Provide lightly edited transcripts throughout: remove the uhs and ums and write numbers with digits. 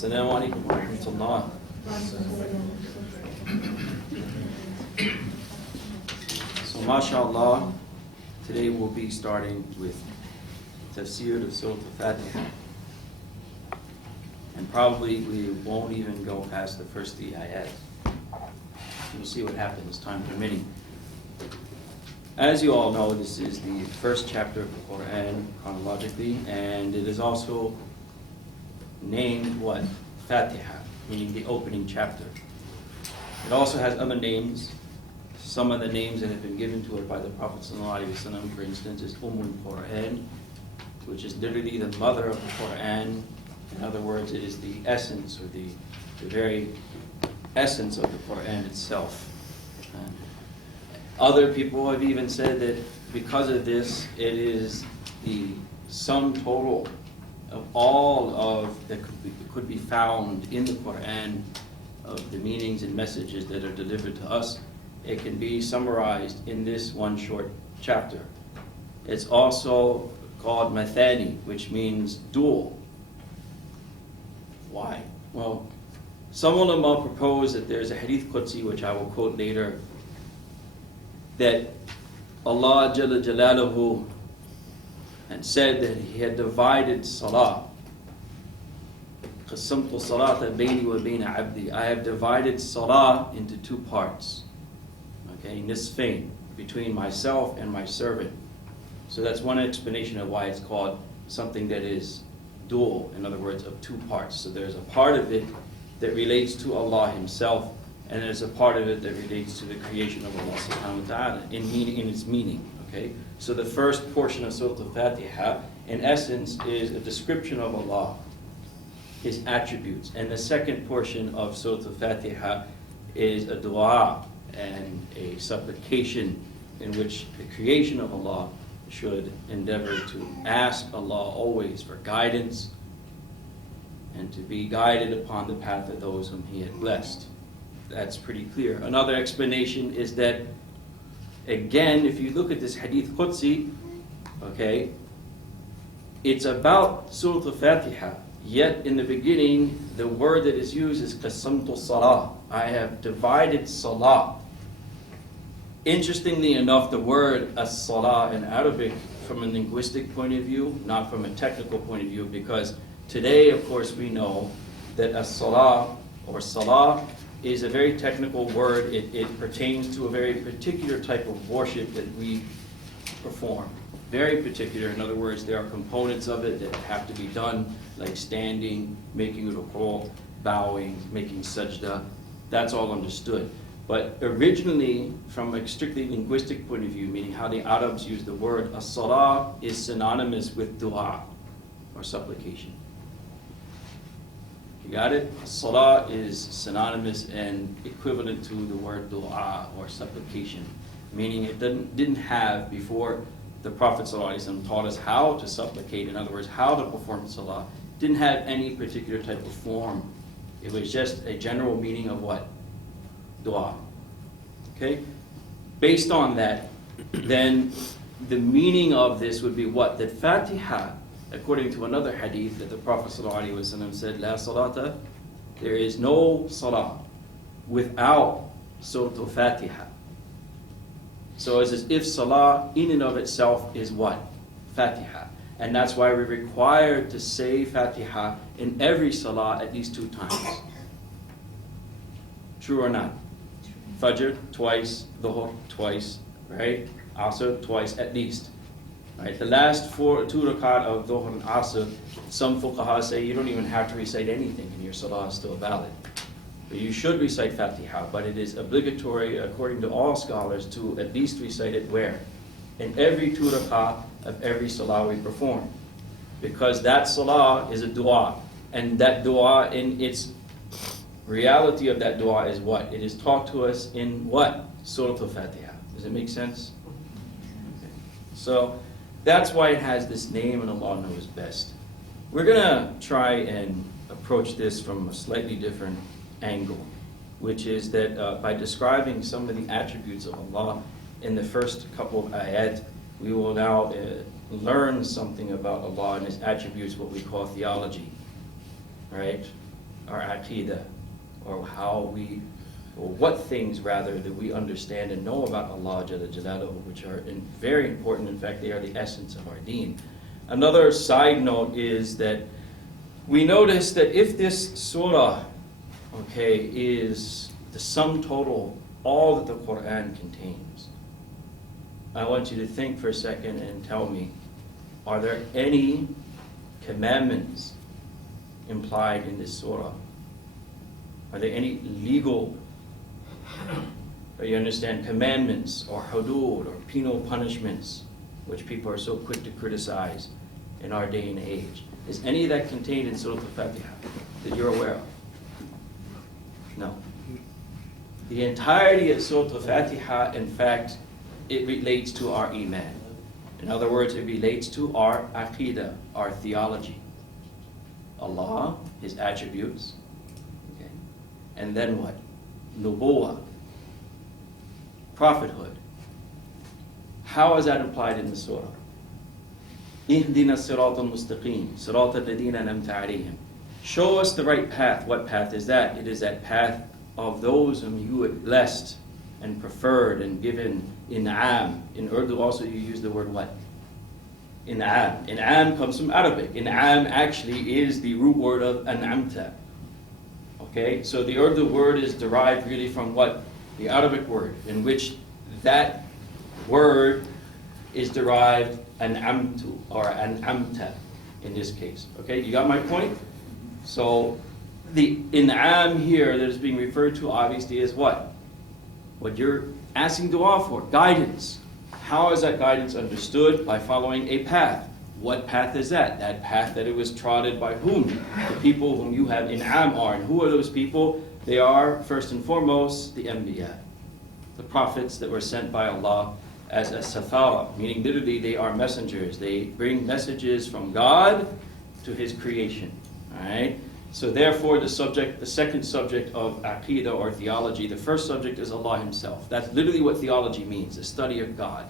Assalamu alaikum wa rahmatullah. So mashallah, today we'll be starting with tafsir of Surah Al-Fatiha. And probably we won't even go past the first 3 ayat. We'll see what happens, time permitting. As you all know, this is the first chapter of the Quran chronologically, and it is also named what? Fatiha, meaning the opening chapter. It also has other names. Some of the names that have been given to it by the Prophet ﷺ, for instance, is Quran, which is literally the mother of the Quran. In other words, it is the essence, or the very essence of the Quran itself. Other people have even said that because of this, it is the sum total of all of that could be found in the Quran, of the meanings and messages that are delivered to us. It can be summarized in this one short chapter. It's also called Mathani, which means dual. Why? Well, some ulama propose that there's a hadith Qudsi, which I will quote later, that Allah Jalla Jalaluhu and said that He had divided Salah. قَسَّمْتُ الصَّلَاةَ بَيْنِي وَبَيْنَ عَبْدِي. I have divided Salah into 2 parts. Okay, nisfain, between myself and my servant. So that's one explanation of why it's called something that is dual, in other words, of 2 parts. So there's a part of it that relates to Allah Himself, and there's a part of it that relates to the creation of Allah subhanahu wa ta'ala in its meaning. Okay? So the first portion of Surah Al-Fatiha, in essence, is a description of Allah, His attributes. And the second portion of Surah Al-Fatiha is a dua and a supplication in which the creation of Allah should endeavor to ask Allah always for guidance and to be guided upon the path of those whom He had blessed. That's pretty clear. Another explanation is that, again, if you look at this Hadith Qudsi, okay, it's about Surah Al-Fatiha, yet in the beginning, the word that is used is qasamtu salah. I have divided salah. Interestingly enough, the word as-salah in Arabic, from a linguistic point of view, not from a technical point of view, because today, of course, we know that as-salah or salah is a very technical word. It pertains to a very particular type of worship that we perform. Very particular. In other words, there are components of it that have to be done, like standing, making ruku', bowing, making sajda. That's all understood. But originally, from a strictly linguistic point of view, meaning how the Arabs use the word, as-salah is synonymous with dua, or supplication. You got it? Salah is synonymous and equivalent to the word dua, or supplication, meaning it didn't have, before the Prophet ﷺ taught us how to supplicate, in other words, how to perform salah, didn't have any particular type of form. It was just a general meaning of what? Dua. Okay? Based on that, then the meaning of this would be what? That Fatiha, according to another hadith that the Prophet ﷺ said, La salata, there is no salah without Surah Al-Fatiha. So it's as if salah in and of itself is what? Fatiha. And that's why we're required to say Fatiha in every salah at least 2 times. True or not? Fajr, twice. Dhuhr, twice. Right? Asr, twice at least. Right? The last 2 rakat of Dhuhr and Asr, some fuqaha say you don't even have to recite anything and your salah is still valid. But you should recite Fatiha, but it is obligatory, according to all scholars, to at least recite it where? In every 2 rakat of every salah we perform. Because that salah is a dua. And that dua, in its reality of that dua, is what? It is taught to us in what? Surah Al-Fatiha. Does it make sense? Okay. So that's why it has this name, and Allah knows best. We're going to try and approach this from a slightly different angle, which is that by describing some of the attributes of Allah in the first couple of ayat, we will now learn something about Allah and His attributes, what we call theology, right? our aqidah, or what things rather that we understand and know about Allah Jalla Jalaluhu, which are very important. In fact, they are the essence of our deen. Another side note is that we notice that if this surah, is the sum total, all that the Quran contains, I want you to think for a second and tell me, are there any commandments implied in this surah? Are there any legal, or you understand, commandments or hudud or penal punishments, which people are so quick to criticize in our day and age? Is any of that contained in Surah Al-Fatiha that you're aware of? No. The entirety of Surah Al-Fatiha, in fact, it relates to our iman. In other words, it relates to our aqidah, our theology. Allah, His attributes, and then what? Nubuwah, prophethood. How is that implied in the surah? Ihdina siratal mustaqim, siratal ladina an'amta alayhim. Show us the right path. What path is that? It is that path of those whom you had blessed and preferred and given in'am. In Urdu also you use the word what? In'am. In'am comes from Arabic. In'am actually is the root word of an'amta. Okay, so the Urdu word is derived really from what? The Arabic word, in which that word is derived an'amtu, or an'amta in this case. Okay, you got my point? So the in'am here that is being referred to obviously is what? What you're asking dua for, guidance. How is that guidance understood? By following a path. What path is that? That path that it was trodden by whom? The people whom you have in'am are. And who are those people? They are, first and foremost, the anbiya, the prophets that were sent by Allah as a safara, meaning literally they are messengers. They bring messages from God to His creation. All right? So therefore, the second subject of aqidah or theology, the first subject is Allah Himself. That's literally what theology means, the study of God,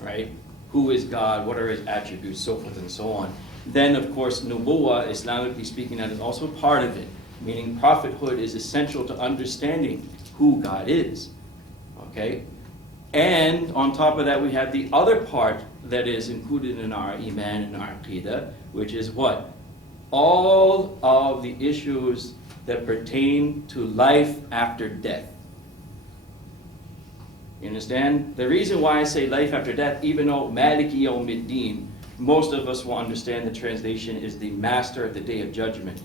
right? Who is God? What are His attributes? So forth and so on. Then, of course, nubuwah, Islamically speaking, that is also part of it, meaning prophethood is essential to understanding who God is. Okay? And on top of that, we have the other part that is included in our iman and our aqidah, which is what? All of the issues that pertain to life after death. You understand? The reason why I say life after death, even though Maliki Yawmiddin, most of us will understand the translation is the master of the day of judgment.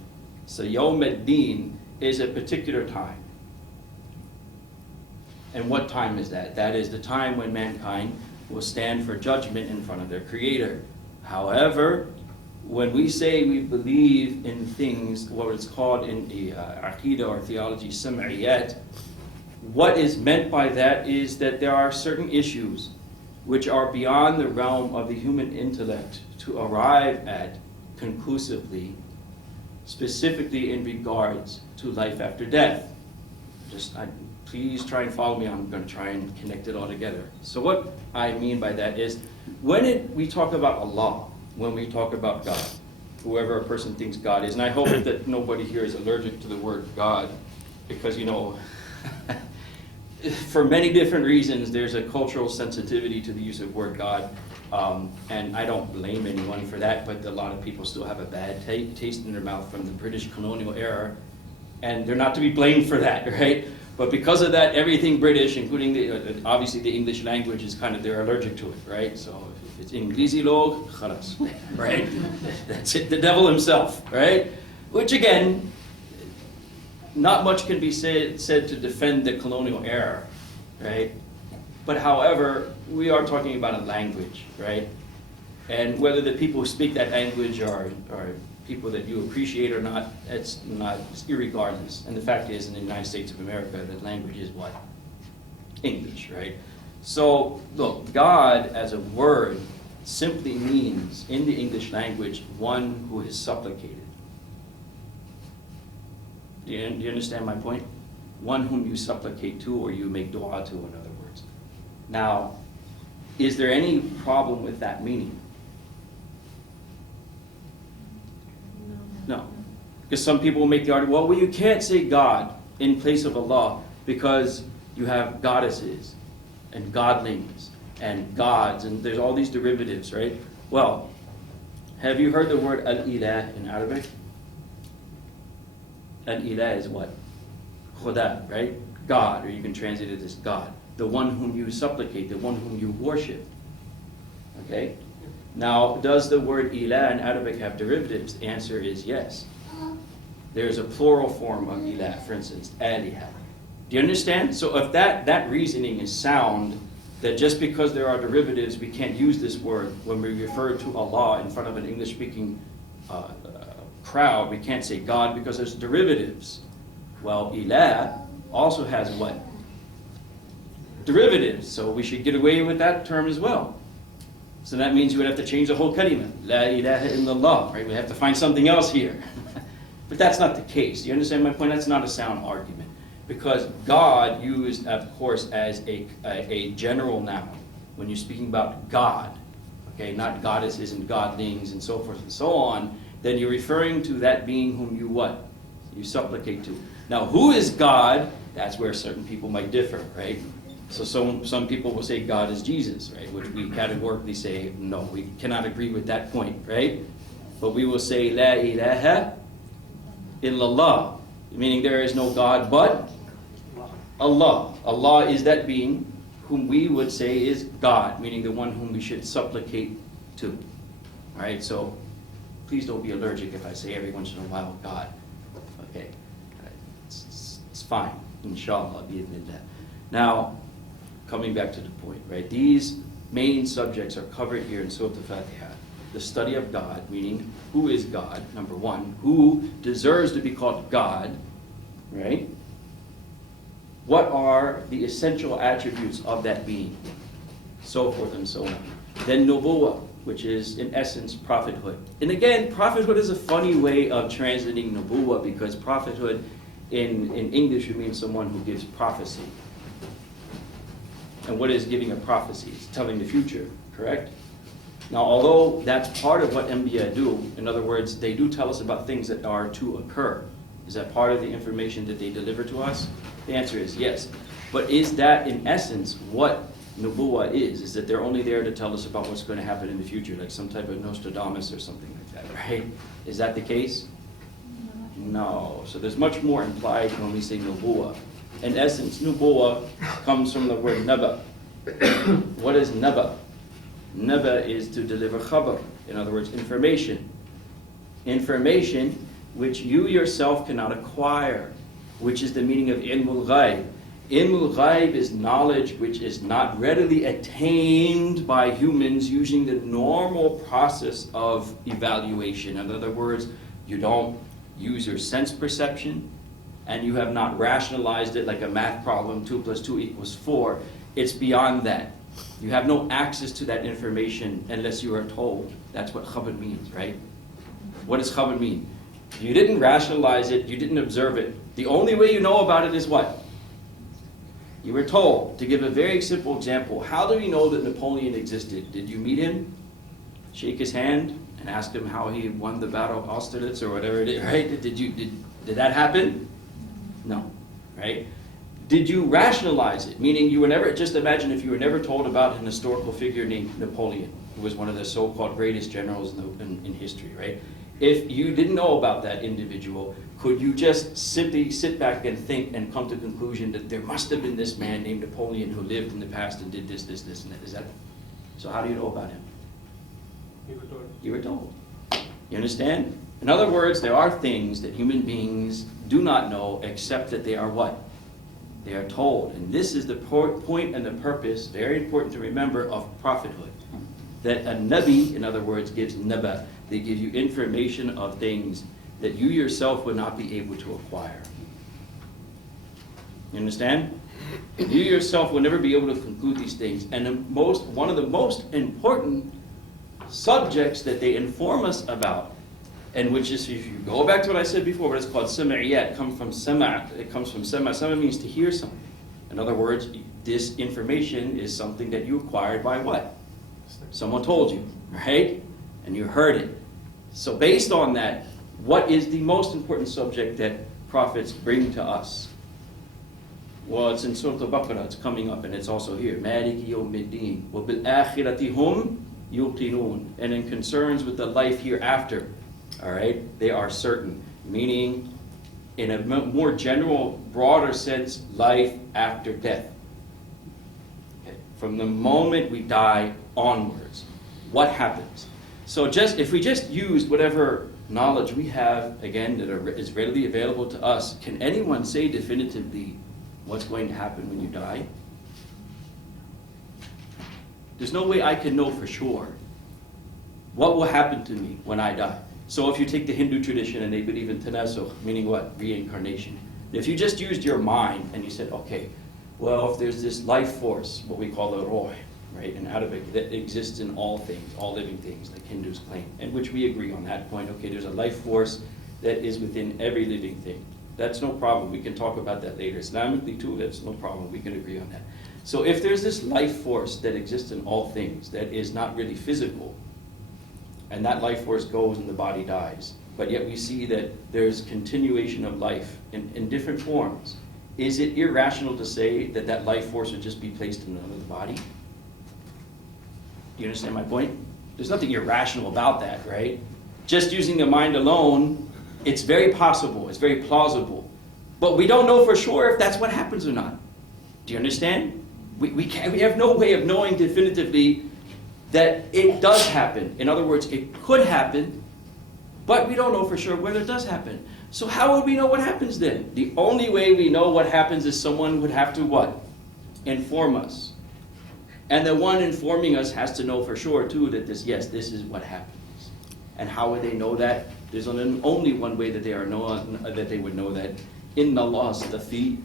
So Yawmiddin is a particular time. And what time is that? That is the time when mankind will stand for judgment in front of their Creator. However, when we say we believe in things, what it's called in the Aqidah or theology, Sam'iyat, what is meant by that is that there are certain issues which are beyond the realm of the human intellect to arrive at conclusively, specifically in regards to life after death. Please try and follow me. I'm going to try and connect it all together. So what I mean by that is, when we talk about Allah, when we talk about God, whoever a person thinks God is, and I hope that nobody here is allergic to the word God, because, for many different reasons, there's a cultural sensitivity to the use of word God, and I don't blame anyone for that, but a lot of people still have a bad taste in their mouth from the British colonial era, and they're not to be blamed for that, right? But because of that, everything British, including obviously the English language, is they're allergic to it, right? So if it's Inglesi log, khalas, right? That's it, the devil himself, right? Which again, not much can be said to defend the colonial era, right? But however, we are talking about a language, right? And whether the people who speak that language are people that you appreciate or not, it's irregardless. And the fact is, in the United States of America, the language is what? English, right? So, look, God as a word simply means, in the English language, one who is supplicated. Do you understand my point? One whom you supplicate to, or you make dua to, in other words. Now, is there any problem with that meaning? No. Because some people make the argument, well, you can't say God in place of Allah because you have goddesses and godlings and gods, and there's all these derivatives, right? Well, have you heard the word al-ilah in Arabic? Al-ilah is what? Khuda, right? God, or you can translate it as God. The one whom you supplicate, the one whom you worship. Okay? Now, does the word ilah in Arabic have derivatives? The answer is yes. There's a plural form of ilah, for instance, aliha. Do you understand? So if that reasoning is sound, that just because there are derivatives, we can't use this word when we refer to Allah in front of an English-speaking crowd, we can't say God because there's derivatives. Well, ilah also has what? Derivatives. So we should get away with that term as well. So that means you would have to change the whole kalima. La ilaha illallah, right? We have to find something else here. But that's not the case. You understand my point? That's not a sound argument. Because God used, of course, as a general noun. When you're speaking about God, okay, not goddesses and godlings and so forth and so on, then you're referring to that being whom you what? You supplicate to. Now, who is God? That's where certain people might differ, right? So some people will say God is Jesus, right? Which we categorically say, no, we cannot agree with that point, right? But we will say, La ilaha illallah, meaning there is no God but Allah. Allah is that being whom we would say is God, meaning the one whom we should supplicate to. All right, so please don't be allergic if I say every once in a while God. Okay, it's fine, inshallah, bi'idhnillah. Now, coming back to the point, right? These main subjects are covered here in Surah Al-Fatiha. The study of God, meaning who is God, number one. Who deserves to be called God, right? What are the essential attributes of that being? So forth and so on. Then nubuwwah, which is in essence prophethood. And again, prophethood is a funny way of translating nubuwwah because prophethood in English would mean someone who gives prophecy. And what is giving a prophecy? It's telling the future, correct? Now, although that's part of what Anbiya do, in other words, they do tell us about things that are to occur. Is that part of the information that they deliver to us? The answer is yes. But is that, in essence, what nubuwwah is? Is that they're only there to tell us about what's going to happen in the future, like some type of Nostradamus or something like that, right? Is that the case? No. So there's much more implied when we say nubuwwah. In essence, nubuwwah comes from the word naba. What is naba? Naba is to deliver khabar, in other words, information. Information which you yourself cannot acquire, which is the meaning of ilmul ghaib. Ilmul ghaib is knowledge which is not readily attained by humans using the normal process of evaluation. In other words, you don't use your sense perception, and you have not rationalized it like a math problem, 2 + 2 = 4. It's beyond that. You have no access to that information unless you are told. That's what khabar means, right? What does khabar mean? You didn't rationalize it, you didn't observe it. The only way you know about it is what? You were told. To give a very simple example, how do we know that Napoleon existed? Did you meet him, shake his hand, and ask him how he won the Battle of Austerlitz or whatever it is, right? Did that happen? No, right? Did you rationalize it? Meaning you were never, just imagine if you were never told about an historical figure named Napoleon, who was one of the so-called greatest generals in history, right? If you didn't know about that individual, could you just simply sit back and think and come to the conclusion that there must have been this man named Napoleon who lived in the past and did this, and that? Is that? So how do you know about him? You were told. You were told. You understand? In other words, there are things that human beings do not know except that they are what? They are told. And this is the point and the purpose, very important to remember, of prophethood. That a nabi, in other words, gives naba. They give you information of things that you yourself would not be able to acquire. You understand? You yourself will never be able to conclude these things. And one of the most important subjects that they inform us about, and which is, if you go back to what I said before, what it's called sam'iyat, comes from sama'. It comes from sama'. Sama' means to hear something. In other words, this information is something that you acquired by what? Someone told you, right? And you heard it. So based on that, What is the most important subject that prophets bring to us? Well, it's in Surah Al-Baqarah, it's coming up, and it's also here. Maliki yawmiddin, wa bil akhirati hum yuqinun. And in concerns with the life hereafter, all right, they are certain. Meaning, in a more general, broader sense, life after death. Okay. From the moment we die onwards, what happens? So if we just used whatever knowledge we have, again, that is readily available to us, can anyone say definitively what's going to happen when you die? There's no way I can know for sure what will happen to me when I die. So if you take the Hindu tradition and they believe in tanasukh, meaning what? Reincarnation. If you just used your mind and you said, okay, well, if there's this life force, what we call the roh, right, in Arabic, that exists in all things, all living things, like Hindus claim, and which we agree on that point. Okay, there's a life force that is within every living thing. That's no problem. We can talk about that later. Islamically too, that's no problem. We can agree on that. So if there's this life force that exists in all things that is not really physical, and that life force goes and the body dies, but yet we see that there's continuation of life in different forms, is it irrational to say that that life force would just be placed in another body? Do you understand my point? There's nothing irrational about that, right? Just using the mind alone, it's very possible, it's very plausible. But we don't know for sure if that's what happens or not. Do you understand? We have no way of knowing definitively that it does happen. In other words, it could happen, but we don't know for sure whether it does happen. So how would we know what happens then? The only way we know what happens is someone would have to what? Inform us. And the one informing us has to know for sure too that this is what happens. And how would they know that? There's only one way that they would know that. Inna Allah astafi